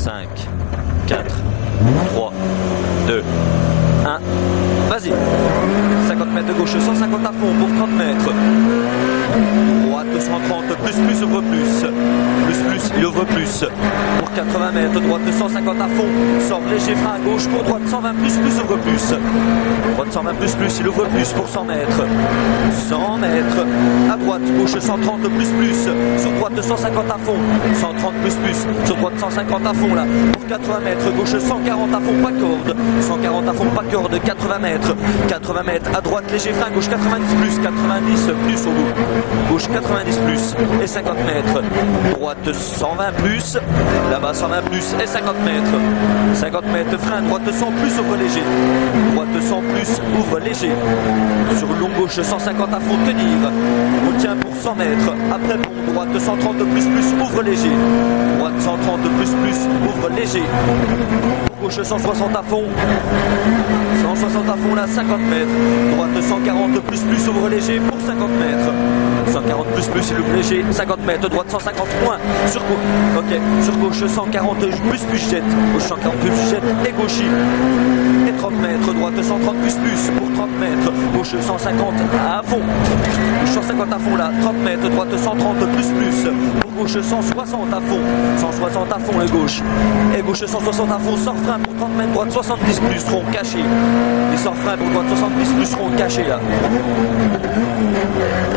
5, 4, 3, 2, 1. Vas-y. 50 mètres de gauche, 150 à fond pour 30 mètres. Droite 130, plus, ouvre plus. Plus, il ouvre plus. Pour 80 mètres, droite 150 à fond. Sort léger frein à gauche pour droite 120 plus, ouvre plus. Droite 120 plus, il ouvre plus pour 100 mètres. 100 mètres. À droite, gauche 130 plus. Sur droite 150 à fond. 130 plus. Sur droite 150 à fond là. Pour 80 mètres, gauche 140 à fond, pas corde. 140 à fond, pas corde. 80 mètres. 80 mètres. À droite, léger frein, gauche 90 plus. 90 plus au bout. Gauche 90 plus et 50 mètres. Droite 120 plus. Là-bas 120 plus et 50 mètres. 50 mètres, frein, droite 100 plus, ouvre léger. Droite 100 plus, ouvre léger. Sur long gauche 150 à fond, tenir. On tient pour 100 mètres. Après pont, droite 130 plus, ouvre léger. Droite 130 plus, ouvre léger. Gauche 160 à fond. 160 à fond là, 50 mètres. Droite 140 plus, ouvre léger pour 50 mètres. 140 plus, il ouvre léger. 50 mètres. Droite 150 moins. Sur gauche. Ok. Sur gauche 140 plus, jette. Gauche 140 plus, jette et gauchis. Et 30 mètres. Droite 130 plus, pour 30 mètres. Gauche 150 à fond. Gauche 150 à fond là. 30 mètres. Droite 130 plus. Pour gauche 160 à fond. 160 à fond les gauches. Et gauche 160 à fond. Sort frein pour 30 mètres. Droite 70 plus. Rond caché. Et sort frein pour droite 70 plus. Rond caché là.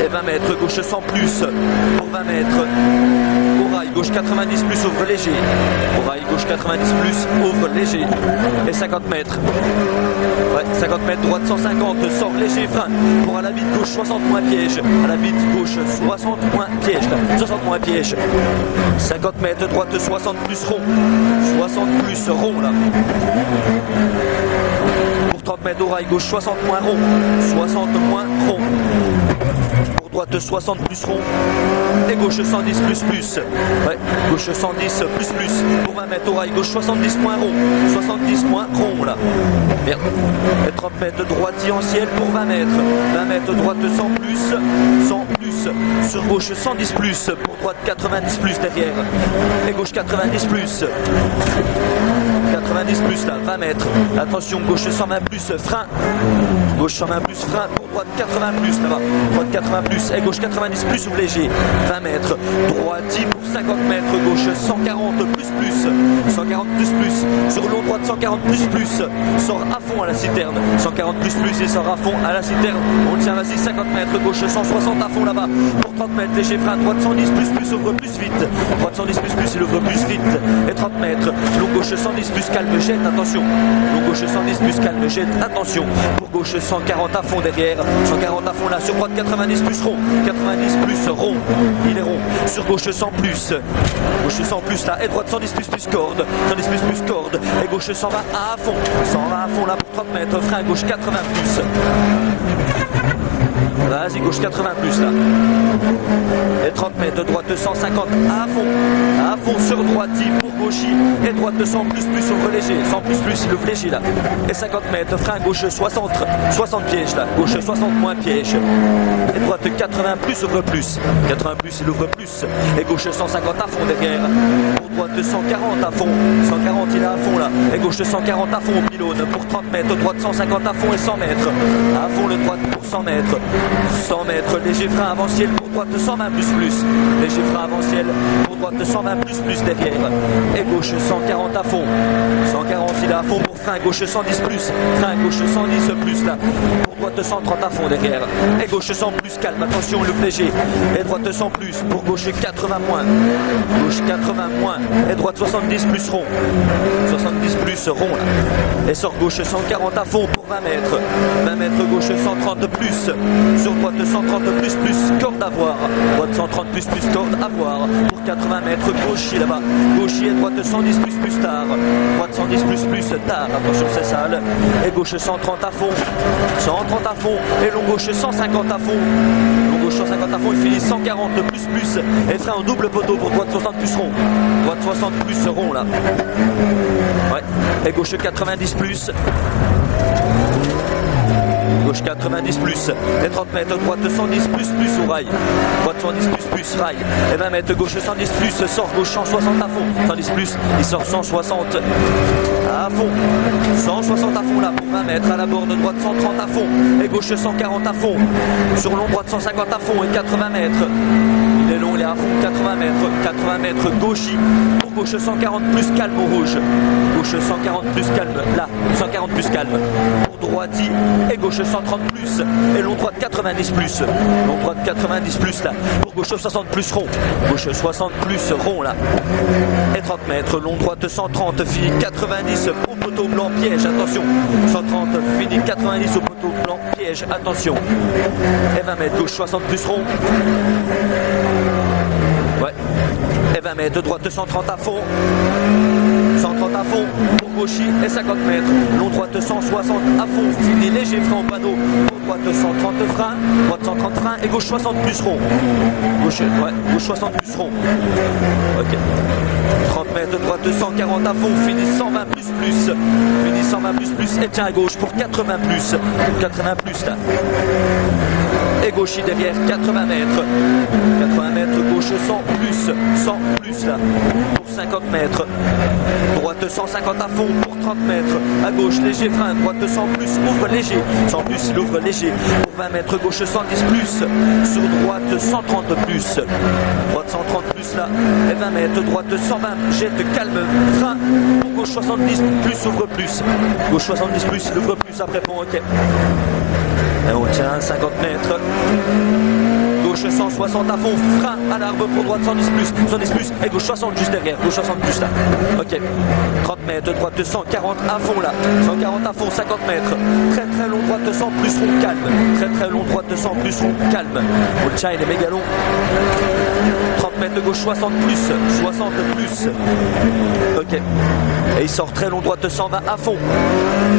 Et 20 mètres. Gauche 100 plus. Pour 20 mètres. Au rail. Gauche 90 plus. Ouvre léger. Au rail. Gauche 90 plus. Ouvre léger. Et 50 mètres. Ouais, 50 mètres, droite 150, sort léger, frein. Pour à la bite gauche 60 moins piège. À la bite gauche 60 moins piège. 60 moins piège. 50 mètres, droite 60 plus rond. 60 plus rond là. Pour 30 mètres, oreille gauche 60 moins rond. 60 moins rond. Pour droite 60 plus rond. Et gauche 110 plus. Ouais, gauche 110 plus. Pour 20 mètres, oreille gauche 70 moins rond. 70 moins rond là. Merde. Et 30 mètres droite en ciel pour 20 mètres. 20 mètres droite 100 plus. 100 plus. Sur gauche 110 plus. Pour droite 90 plus derrière. Et gauche 90 plus. 90 plus là, 20 mètres. Attention, gauche 120 plus, frein. Gauche 120 plus, frein. Pour droite 80 plus là-bas. Droite 80 plus et gauche 90 plus, ouvre léger. 20 mètres. Droite 10 pour 50 mètres. Gauche 140 plus. 140 plus. Sur long droite 140 plus. Sort à fond à la citerne. 140 plus et sort à fond à la citerne. On tient, vas-y, 50 mètres. Gauche 160 à fond là-bas. Pour 30 mètres, léger frein. Droite 110 plus, ouvre plus vite. Droite 110 plus, il ouvre plus vite. Et 30 mètres. Long gauche 110 plus, calme, jette, attention. Long gauche 110 plus, calme, jette, attention. Pour gauche 140 à fond derrière. 140 à fond là. Sur droite 90 plus rond. 90 plus rond. Il est rond. Sur gauche 100 plus. Gauche 100 plus là. Et droite 110 plus corde. 110 plus corde. Et gauche 120 à fond. 120 à fond là pour 30 mètres. Frein gauche 80 plus. Vas-y, gauche 80 plus là. Et 30 mètres, droite 150 à fond. À fond sur droite pour gauchis. Et droite 100 plus, ouvre léger. 100 plus, il ouvre léger là. Et 50 mètres, frein gauche 60 pièges là. Gauche 60 moins piège. Et droite 80 plus, ouvre plus. 80 plus, il ouvre plus. Et gauche 150 à fond derrière. Pour droite 140 à fond. 140 il est à fond là. Et gauche 140 à fond au pylône. Pour 30 mètres, droite 150 à fond et 100 mètres. À fond le droite pour 100 mètres. 100 mètres, léger frein avant-ciel pour droite 120 plus. Léger frein avant-ciel pour droite 120 plus derrière. Et gauche 140 à fond. 140 il est à fond pour frein gauche 110 plus. Frein gauche 110 plus là. Pour droite 130 à fond derrière. Et gauche 100 plus, calme, attention le léger. Et droite 100 plus pour gauche 80 moins. Gauche 80 moins. Et droite 70 plus rond. 70 plus rond là. Et sort gauche 140 à fond pour 20 mètres. 20 mètres gauche 130 plus. Sur droite 130 plus, corde à voir. Droite 130 plus, corde à voir. Pour 80 mètres, gauchis là-bas. Gauchis et droite 110 plus tard. Droite 110 plus tard. Attention, c'est sale. Et gauche 130 à fond. 130 à fond. Et long gauche 150 à fond. Long gauche 150 à fond. Il finit 140 plus. Et frein en double poteau pour droite 60 plus rond. Droite 60 plus rond là. Ouais. Et gauche 90 plus. gauche 90 plus, et 30 mètres, droite 110 plus au rail, droite 110 plus rail, et 20 mètres, gauche 110 plus, sort gauche 160 à fond, 110 plus, il sort 160 à fond, 160 à fond là pour 20 mètres, à la borne droite 130 à fond, et gauche 140 à fond, sur long droite 150 à fond, et 80 mètres, il est long, il est à fond, 80 mètres, gauchis, pour gauche 140 plus, calme au rouge, gauche 140 plus, calme, là, 140 plus, calme, pour droiti, et gauche 130 plus, et long droite 90 plus, long droite 90 plus là, pour gauche 60 plus rond, gauche 60 plus rond là, et 30 mètres, long droite 130, fini 90 au poteau blanc, piège, attention, 130, fini 90 au poteau blanc, piège, attention, et 20 mètres, gauche 60 plus rond, ouais, et 20 mètres, droite 130 à fond, 130 à fond pour gauchis et 50 mètres, long droite 160 à fond, fini léger frein au panneau, pour droite 130 frein, droite 130 frein et gauche 60 plus rond, gauche 60 plus rond, ok, 30 mètres, droite 140 à fond, fini 120 plus, fini 120 plus et tiens à gauche pour 80 plus là. Et gauchis derrière 80 mètres, gauche 100 plus là, pour 50 mètres, droite 150 à fond pour 30 mètres, à gauche léger frein, droite 100 plus, ouvre léger, 100 plus, il ouvre léger, pour 20 mètres, gauche 110 plus, sur droite 130 plus, droite 130 plus là, et 20 mètres, droite 120, jette calme, frein, pour gauche 70 plus, ouvre plus, gauche 70 plus, il ouvre plus après pont, ok. Et on tient 50 mètres, gauche 160 à fond, frein à l'arbre pour droite 110 plus, et gauche 60 juste derrière, gauche 60 plus là, ok, 30 mètres, droite 140 à fond là, 140 à fond, 50 mètres, très long droite 100 plus rond, calme, très long droite 100 plus rond, calme, on tient, il est méga long, 30 mètres de gauche 60 plus, ok, et il sort très long droite 120 à fond,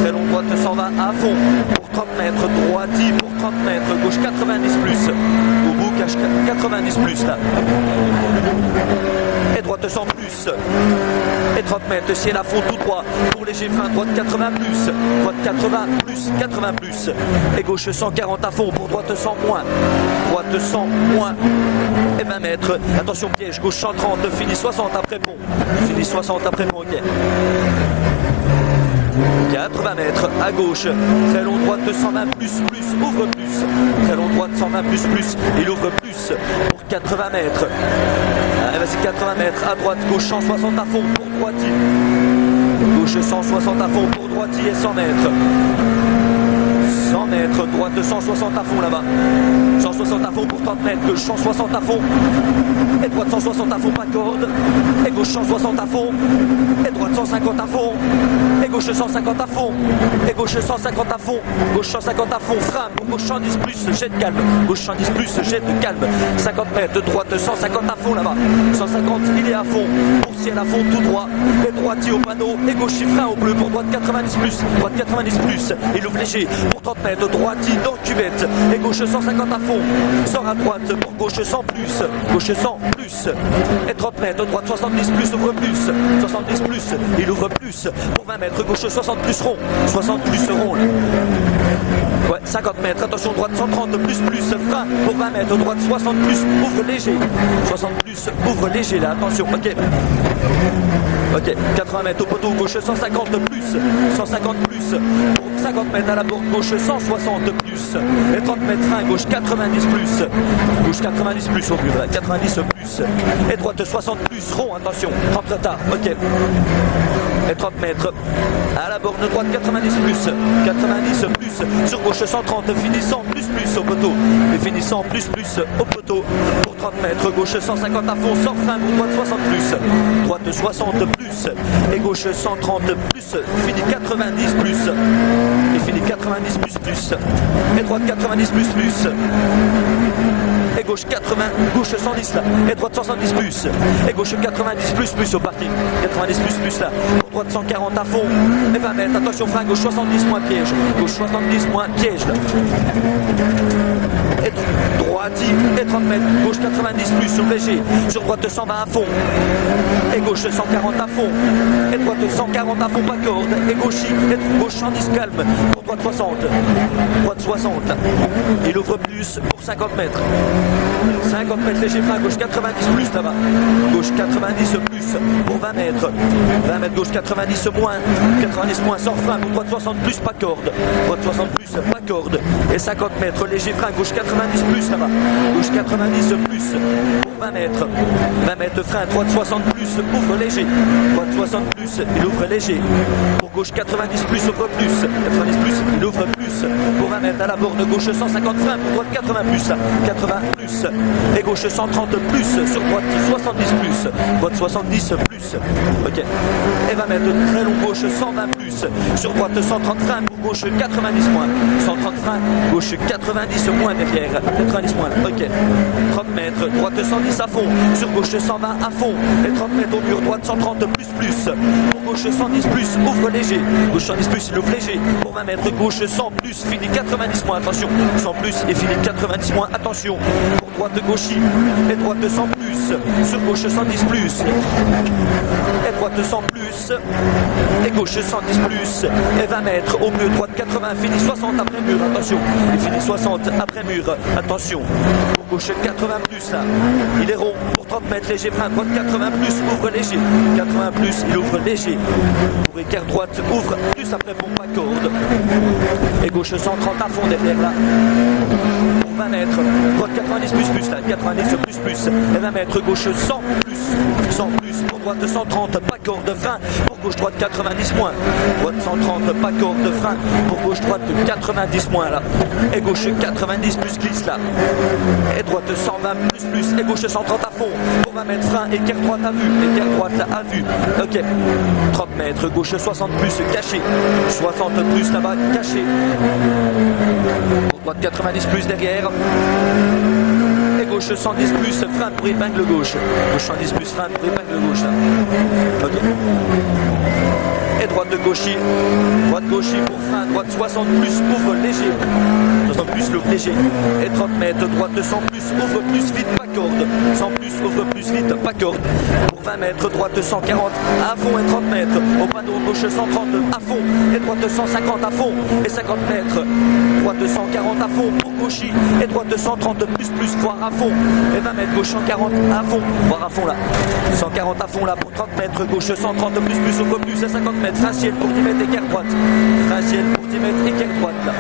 très long droite 120 à fond, pour 30 mètres, droiti pour 30 mètres, gauche 90 plus, au bout cache 90 plus là, et droite 100 plus, et 30 mètres, ciel à fond tout droit, pour léger frein, droite 80 plus, droite 80 plus, et gauche 140 à fond, pour droite 100 moins, et 20 mètres, attention piège, gauche 130, fini 60 après pont, ok. 80 mètres à gauche, très long droite 120 plus, ouvre plus, très long droite 120 plus, il ouvre plus pour 80 mètres. C'est 80 mètres à droite, gauche 160 à fond pour droiti, gauche 160 à fond pour droiti et 100 mètres. 100 mètres, droite 160 à fond là-bas, 160 à fond pour 30 mètres, gauche 160 à fond, et droite 160 à fond, pas corde, et gauche 160 à fond, et droite 150 à fond, et gauche 150 à fond, et gauche 150 à fond, gauche 150 à fond, frein, pour gauche 110 plus, jette calme, gauche 110 plus, jette calme, 50 mètres, droite 150 à fond là-bas, 150 il est à fond, pour ciel à fond tout droit, et droiti au panneau, et gauche frein au bleu, pour droite 90 plus, il ouvre léger, pour 30 mètres, droiti dans cuvette, et gauche 150 à fond, sort à droite, pour gauche 100 plus, et 30 mètres, droite 70 plus, ouvre plus, 70 plus, il ouvre plus, pour 20 mètres, gauche 60 plus rond là. Ouais, 50 mètres, attention, droite 130 plus, frein, pour 20 mètres, droite 60 plus, ouvre léger, 60 plus, ouvre léger là, attention, ok. Ok, 80 mètres au poteau, gauche 150 plus, pour 50 mètres à la borne, gauche 160 plus, et 30 mètres frein, gauche 90 plus au but, 90 plus, et droite 60 plus, rond, attention, 30 retard, ok, et 30 mètres, à la borne droite 90 plus, sur gauche 130, finissant plus au poteau, et finissant plus au poteau, pour 30 mètres, gauche 150 à fond, sort frein, pour droite 60 plus, droite 60 plus, et gauche 130 plus, fini 90 plus, et fini 90 plus, et droite 90 plus, et gauche 80, gauche 110 là, et droite 70 plus, et gauche 90 plus au parking, 90 plus là, pour droite 140 à fond, et 20 mètres, attention frein, gauche 70 moins piège, gauche 70 moins piège là. Et droite et 30 mètres, gauche 90 plus sur léger, sur droite 120 à fond, et gauche 140 à fond, et droite 140 à fond pas corde, et gauche 110 calme, pour droite 60, droite 60, il ouvre plus pour 50 mètres, 50 mètres léger frein, gauche 90 plus là-bas, gauche 90 plus pour 20 mètres, 20 mètres gauche 90 moins, 90 moins sans frein, pour droite 60 plus pas corde, droite 60 plus pas corde, et 50 mètres léger frein, gauche 90 plus là-bas, gauche 90 plus pour 20 mètres, 20 mètres frein, droite 60 plus, ouvre léger, droite 60 plus, il ouvre léger, pour gauche 90 plus, ouvre plus, 90 plus, il ouvre plus, pour 20 mètres à la borne, gauche 150 frein, pour droite 80 plus, 80 plus, et gauche 130 plus, sur droite 70 plus, droite 70 plus, ok, et 20 mètres très long, gauche 120 plus, sur droite 130 frein, pour gauche 90 moins, 130 frein, gauche 90 moins derrière, 90 moins, ok, 30 mètres, droite 110 à fond, sur gauche 120 à fond, et 30 mètres au mur, droite 130 plus, pour gauche 110 plus, ouvre léger, gauche 110 plus, il ouvre léger, pour 20 mètres, gauche 100 plus, fini 90 moins, attention, 100 plus et fini 90 moins, attention, pour droite gauchis, et droite 100 plus, sur gauche 110 plus, et droite 100 plus, et gauche 110 plus, et 20 mètres au mur, droite 80, fini 60 après mur, attention, et fini 60 après mur, attention, pour gauche 80 plus là, il est rond, pour 30 mètres léger frein, droite 80 plus, ouvre léger, 80 plus, il ouvre léger, pour écart droite, ouvre plus après pompe à corde, et gauche 130 à fond derrière là, pour 20 mètres, droite 90 plus là, 90 plus, et 20 mètres, gauche 100 plus, pour droite 130, pas corde, frein, pour gauche droite 90 moins, droite 130, pas corde, frein, pour gauche droite 90 moins là, et gauche 90 plus glisse là, et droite 120 plus, et gauche 130 à fond, pour 20 mètres, frein, écart droite à vue, écart droite là à vue, ok, 30 mètres, gauche 60 plus, caché, 60 plus là-bas, caché, pour droite 90 plus derrière, et gauche 110 plus, frein pour épingle gauche, gauche 110 plus, frein pour épingle gauche là, ok, et droite de gauchis pour frein, droite 60 plus, ouvre léger, 60 plus, l'ouvre léger, et 30 mètres, droite 100 plus, ouvre plus vite, pas corde, 100 plus, ouvre plus vite, pas corde, pour 20 mètres, droite 140 à fond, et 30 mètres, au panneau gauche 130 à fond, et droite 150 à fond, et 50 mètres, droite 140 à fond, pour gauchis, et droite 130 plus, voire à fond, et 20 mètres, gauche 140 à fond, voire à fond là, 140 à fond là, pour 30 mètres, gauche 130 plus, ouvre plus, et 50 mètres, frein ciel pour 10 mètres, écart droite, frein ciel pour 10 mètres, écart droite là.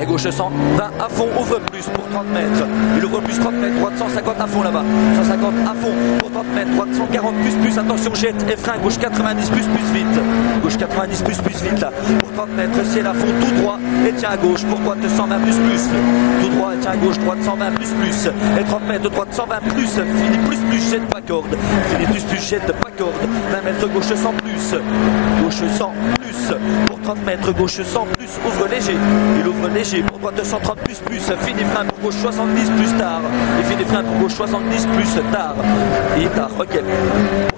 Et gauche 120 à fond, ouvre plus pour 30 mètres. Il ouvre plus 30 mètres, droite 150 à fond là-bas. 150 à fond pour 30 mètres, droite 140 plus, attention jette et frein, gauche 90 plus vite. Gauche 90 plus vite là. Pour 30 mètres, ciel à fond, tout droit et tiens à gauche. Pour droite 120 plus. Tout droit et tiens à gauche, droite 120 plus. Et 30 mètres, droite 120 fini plus, jette pas corde. Fini plus, jette pas corde. 20 mètres, gauche 100 plus. Gauche 100 plus. Pour 30 mètres, gauche 100 plus, ouvre léger. Il ouvre léger pour droite 130 plus, fini frein pour gauche 70 plus tard. Et fini frein pour gauche 70 plus tard. Et tard, ok.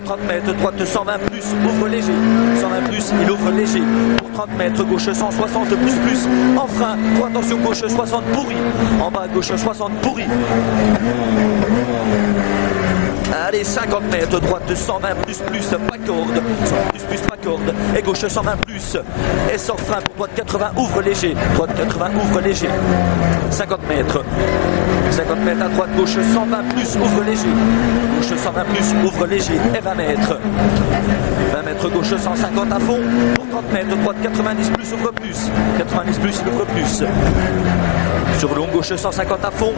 Pour 30 mètres, droite 120 plus, ouvre léger. 120 plus, il ouvre léger. Pour 30 mètres, gauche 160 plus. En frein, pour attention, gauche 60 pourri. En bas, gauche 60 pourri. Allez, 50 mètres, droite 120 plus, pas corde. 100 plus, pas corde. Et gauche 120 plus. Et sort frein pour droite 80, ouvre léger. Droite 80, ouvre léger. 50 mètres. 50 mètres à droite, gauche 120 plus, ouvre léger. Gauche 120 plus, ouvre léger. Et 20 mètres. 20 mètres, gauche 150 à fond. Pour 30 mètres, droite 90 plus, ouvre plus. 90 plus, il ouvre plus. Sur long, gauche 150 à fond.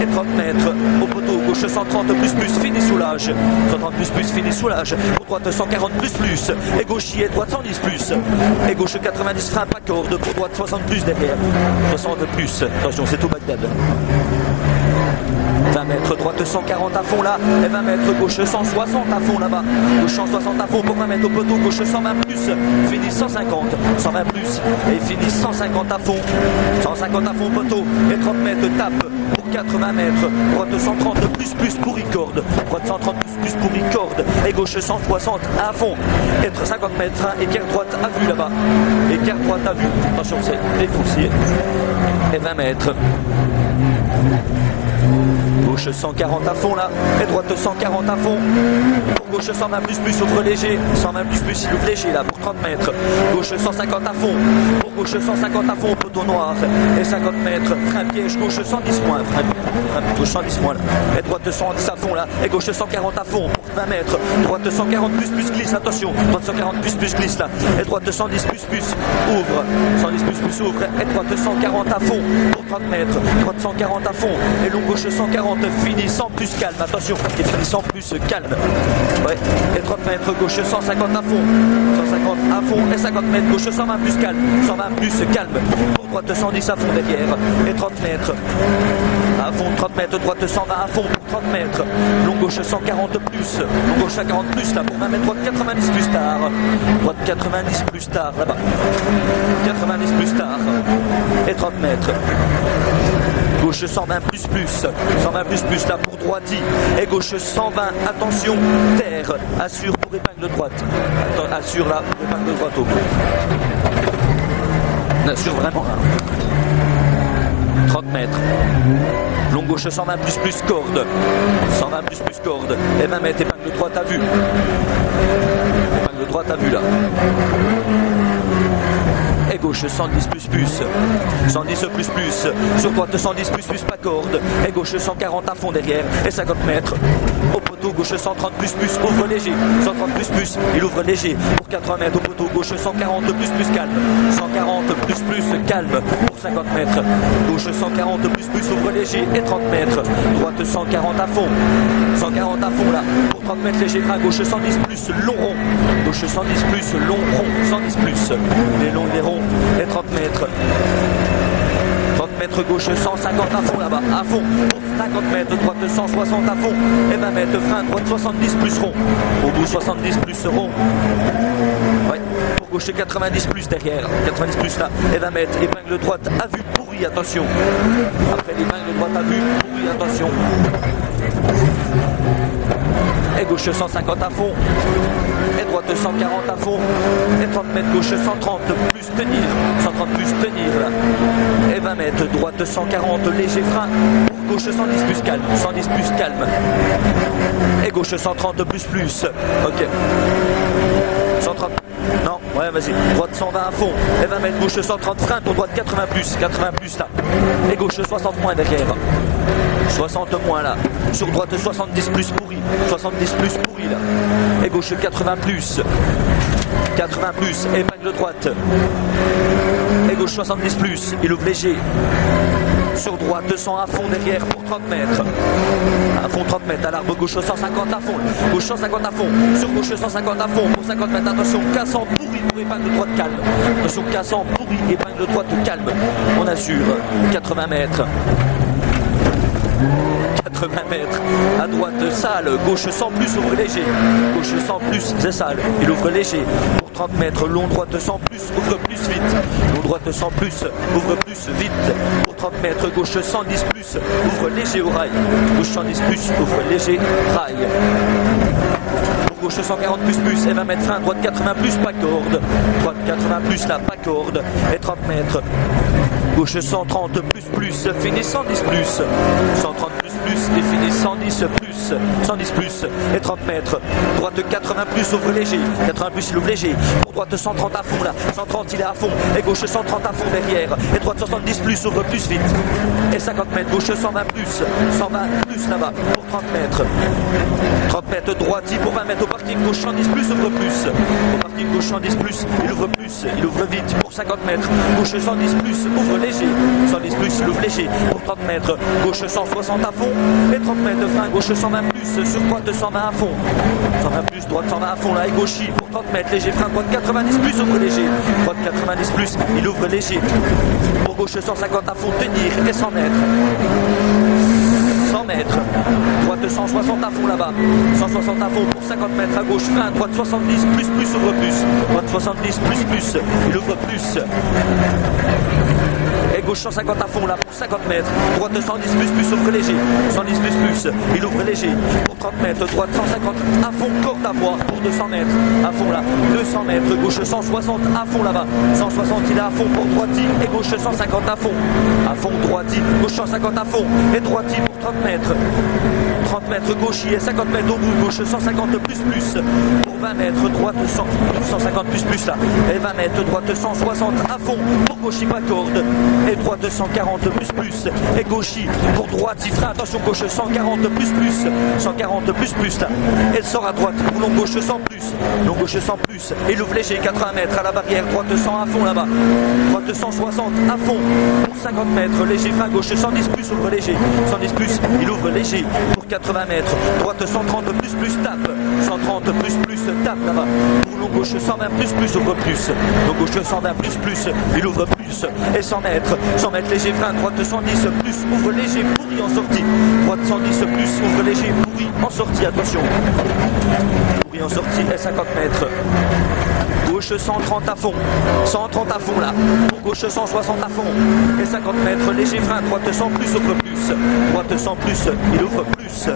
Et 30 mètres au poteau, gauche 130 plus, fini soulage. 130 plus, fini soulage. Pour droite 140 plus, et gauchis et droite 110 plus. Et gauche 90 frein, pas corde. Pour droite 60 plus derrière. 60 plus. Attention, c'est tout Bagdad. 20 mètres, droite 140 à fond là, et 20 mètres, gauche 160 à fond là-bas, gauche 160 à fond pour 20 mètres au poteau, gauche 120 plus, fini 150, 120 plus, et fini 150 à fond, 150 à fond au poteau, et 30 mètres tape pour 80 mètres, droite 130 plus pour record, droite 130 plus pour record, et gauche 160 à fond, et 50 mètres, écart droite à vue là-bas, écart droite à vue, attention c'est défoncé, et 20 mètres. Gauche 140 à fond là, et droite 140 à fond. Pour gauche 120 plus, ouvre léger. 120 plus, il ouvre léger là pour 30 mètres. Gauche 150 à fond. Pour gauche 150 à fond au poteau noir. Et 50 mètres, frein piège, gauche 110 moins. Frein gauche 110 moins là. Et droite 110 à fond là. Et gauche 140 à fond pour 20 mètres. Droite 140 plus glisse, attention. Droite 140 plus glisse là. Et droite 110 plus, ouvre. 110 plus ouvre. Et droite 140 à fond pour 30 mètres. Droite 140 à fond. Et long gauche 140. Fini sans plus calme, attention, et fini sans plus calme. Ouais, et 30 mètres gauche 150 à fond, 150 à fond, et 50 mètres gauche 120 plus calme, 120 plus calme. Pour droite 110 à fond derrière, et 30 mètres à fond, 30 mètres, droite 120 à fond pour 30 mètres, long gauche 140 plus, long gauche 140 plus là pour 20 mètres, droite 90 plus tard, droite 90 plus tard là-bas, 90 plus tard, et 30 mètres. Gauche 120 plus, 120 plus là pour droiti, et gauche 120, attention, terre, assure pour épingle droite, assure là pour épingle droite au bout, assure vraiment là, 30 mètres, long gauche 120 plus corde, 120 plus corde, et 20 mètres épingle droite à vue, épingle droite à vue là. Et gauche 110 plus, 110 plus, sur droite 110 plus, pas corde, et gauche 140 à fond derrière, et 50 mètres, au poteau gauche 130 plus, ouvre léger, 130 plus, il ouvre léger, pour 80 mètres au poteau gauche 140 plus calme, 140 plus calme, pour 50 mètres, gauche 140 plus, ouvre léger, et 30 mètres, droite 140 à fond, 140 à fond là, pour 30 mètres léger, frein, gauche 110 plus, long rond, gauche 110 plus, long rond, 110 plus, les longs, les ronds, et 30 mètres. 30 mètres gauche 150 à fond là-bas, à fond. 50 mètres, droite 160 à fond. Et 20 mètres, frein, droite 70 plus rond. Au bout 70 plus rond. Ouais. Pour gauche 90 plus derrière. 90 plus là. Et 20 mètres, épingle droite à vue pourrie, attention. Après l'épingle droite à vue pourrie, attention. Et gauche 150 à fond, et droite 140 à fond, et 30 mètres gauche 130 plus tenir, 130 plus tenir là, et 20 mètres droite 140 léger frein, pour gauche 110 plus calme, 110 plus calme, et gauche 130 plus, ok, 130, non, ouais vas-y, droite 120 à fond, et 20 mètres gauche 130 frein, pour droite 80 plus là, et gauche 60 moins derrière. 60 moins là, sur droite 70 plus pourri, 70 plus pourri là, et gauche 80 plus, épingle droite, et gauche 70 plus, il ouvre léger, sur droite 200 à fond derrière pour 30 mètres, à fond 30 mètres, à l'arbre gauche 150 à fond, gauche 150 à fond, sur gauche 150 à fond pour 50 mètres, attention, cassant pourri pour épingle droite calme, attention, cassant pourri, épingle droite calme, on assure, 80 mètres. 80 mètres, à droite sale, gauche 100 plus, ouvre léger, gauche 100 plus, c'est sale, il ouvre léger, pour 30 mètres, long droite 100 plus, ouvre plus vite, long droite 100 plus, ouvre plus vite, pour 30 mètres, gauche 110 plus, ouvre léger au rail, gauche 110 plus, ouvre léger, rail. Gauche 140 plus, et 20 mètres frein, droite 80 plus, pas corde, droite 80 plus là, pas corde, et 30 mètres, gauche 130 plus, fini 110 plus, 130 plus, et fini 110 plus, et 30 mètres, droite 80 plus, ouvre léger, 80 plus, il ouvre léger, pour droite 130 à fond là, 130 il est à fond, et gauche 130 à fond derrière, et droite 70 plus, ouvre plus vite, et 50 mètres, gauche 120 plus là-bas, pour 30 mètres, 30 mètres droiti pour 20 mètres au parking, gauche 110 plus, ouvre plus, au parking gauche 110 plus, il ouvre vite, pour 50 mètres, gauche 110 plus, ouvre léger, 110 plus, il ouvre léger, pour 30 mètres, gauche 160 à fond, et 30 mètres de frein, gauche 120 plus, sur droite 120 à fond, 120 plus, droite 120 à fond, là, et gauchis, pour 30 mètres, léger, frein, droite 90 plus, ouvre léger, droite 90 plus, il ouvre léger, pour gauche 150 à fond, tenir, et 100 mètres. 100 mètres. mètres. Droite 160 à fond là-bas. 160 à fond pour 50 mètres à gauche. Frein, droite 70, plus, ouvre plus. Droite 70, plus. Il ouvre plus. Et gauche 150 à fond là pour 50 mètres. Droite 110 plus, ouvre léger. 110 plus, il ouvre léger. Pour 30 mètres, droite 150 à fond, corde à voir pour 200 mètres. À fond là, 200 mètres, gauche 160 à fond là-bas. 160 il est à fond pour droiti et gauche 150 à fond. À fond droiti, gauche 150 à fond et droiti pour 30 mètres. 30 mètres gauche et 50 mètres au bout, gauche 150 plus. Pour 20 mètres, droite 150 plus là. Et 20 mètres, droite 160 à fond pour gauche pas corde. Et droite 140 plus. Et gauche pour droite, il freine, attention gauche 140 plus. 140 plus là. Elle sort à droite pour long gauche 100 plus. Long gauche 100 plus. Et il ouvre léger 80 mètres à la barrière, droite 100 à fond là-bas. Droite 160 à fond pour 50 mètres. Léger frein gauche 110 plus, ouvre léger. 110 plus, il ouvre léger pour 80 mètres. Droite 130 plus, tape. 130 plus, tape là-bas. Pour long gauche 120 plus, ouvre plus. Long gauche 120 plus, il ouvre plus. Et 100 mètres léger frein, droite 110 plus, ouvre léger, pourri en sortie. Droite 110 plus, ouvre léger, pourri en sortie, attention. Pourri en sortie et 50 mètres. Gauche 130 à fond, 130 à fond là, pour gauche 160 à fond, et 50 mètres, léger frein, droite 100 plus, ouvre plus, droite 100 plus, il ouvre plus,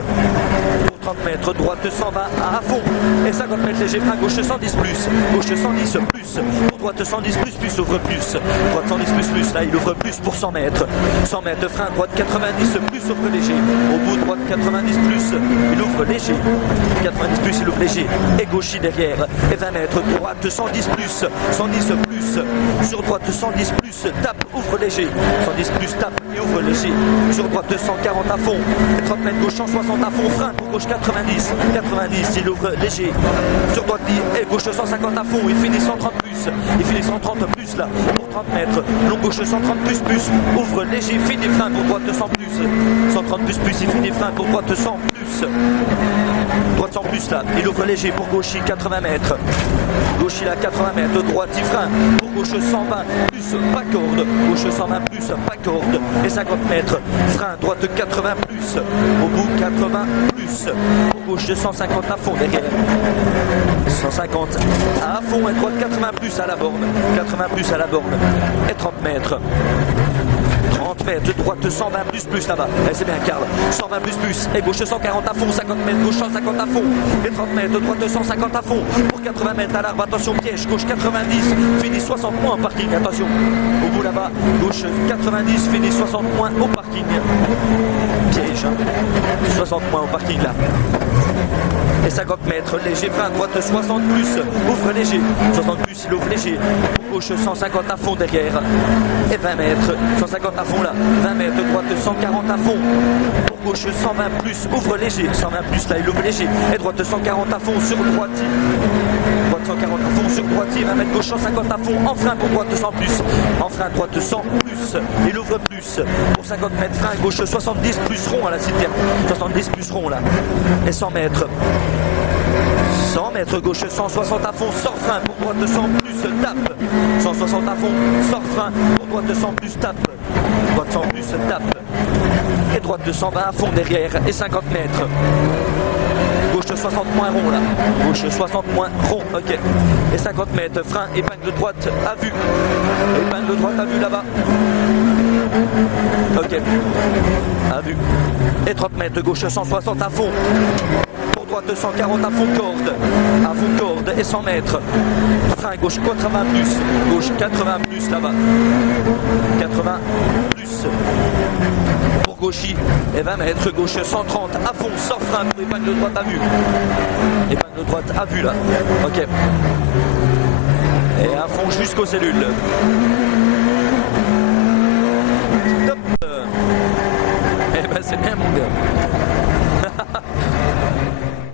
pour 30 mètres, droite 120 à fond, et 50 mètres, léger frein, gauche 110 plus, gauche 110 plus, pour droite 110 plus, ouvre plus, droite 110 plus, là il ouvre plus pour 100 mètres, frein, droite 90 plus, ouvre léger, au bout droite 90 plus, il ouvre léger, 90 plus, il ouvre léger, et gauche derrière, et 20 mètres, droite 110 plus, 110 plus, sur droite 110 plus, tape, ouvre léger, 110 plus, tape et ouvre léger, sur droite 240 à fond, et 30 mètres gauche 160 à fond, frein pour gauche 90, il ouvre léger, sur droite et gauche 150 à fond, il finit 130 plus là, pour 30 mètres, long gauche 130 plus, ouvre léger, finit frein pour droite 100 plus, 130 plus, il finit frein pour droite 100 plus, droite 100 plus là, il ouvre léger pour gauche 80 mètres, gauche il a 80 mètres, droite il frein, pour gauche 120 plus, pas corde, gauche 120 plus, pas corde, et 50 mètres, frein, droite 80 plus, au bout 80 plus, pour gauche 150 à fond derrière, 150 à fond et droite 80 plus à la borne, 80 plus à la borne, et 30 mètres. 30 mètres, droite 120 plus là-bas, c'est bien Karl, 120 plus, et gauche 140 à fond, 50 mètres, gauche 150 à fond, et 30 mètres, droite 150 à fond, pour 80 mètres à l'arbre, attention piège, gauche 90, finit 60 moins en parking, attention, au bout là-bas, gauche 90, finit 60 moins au parking, piège, 60 moins au parking là. Et 50 mètres, léger, frein, droite 60 plus, ouvre léger, 60 plus, il ouvre léger, gauche 150 à fond derrière, et 20 mètres, 150 à fond là, 20 mètres, droite 140 à fond, pour gauche 120 plus, ouvre léger, 120 plus là, il ouvre léger, et droite 140 à fond sur droite, 140 à fond sur droitier, 20 mètres gauche 150 à fond, en frein pour droite 100 plus, en frein droite 100 plus, il ouvre plus, pour 50 mètres frein gauche 70 plus rond à la citerne, 70 plus rond là, et 100 mètres. 100 mètres gauche 160 à fond, sort frein pour droite 100 plus, tape, 160 à fond, sort frein pour droite 100 plus, tape, droite 100 plus, tape, et droite 220 à fond derrière, et 50 mètres. Gauche 60 moins rond là, gauche 60 moins rond, ok, et 50 mètres, frein, épingle droite à vue, épingle droite à vue là-bas, ok, à vue, et 30 mètres, gauche 160 à fond, pour droite 140 à fond corde, et 100 mètres, frein, gauche 80 plus, gauche 80 plus là-bas, 80 plus, gauchis et 20 mètres, gauche 130 à fond, sort frein pour épingle droite à vue. Épingle droite à vue là, ok. Et à fond jusqu'aux cellules.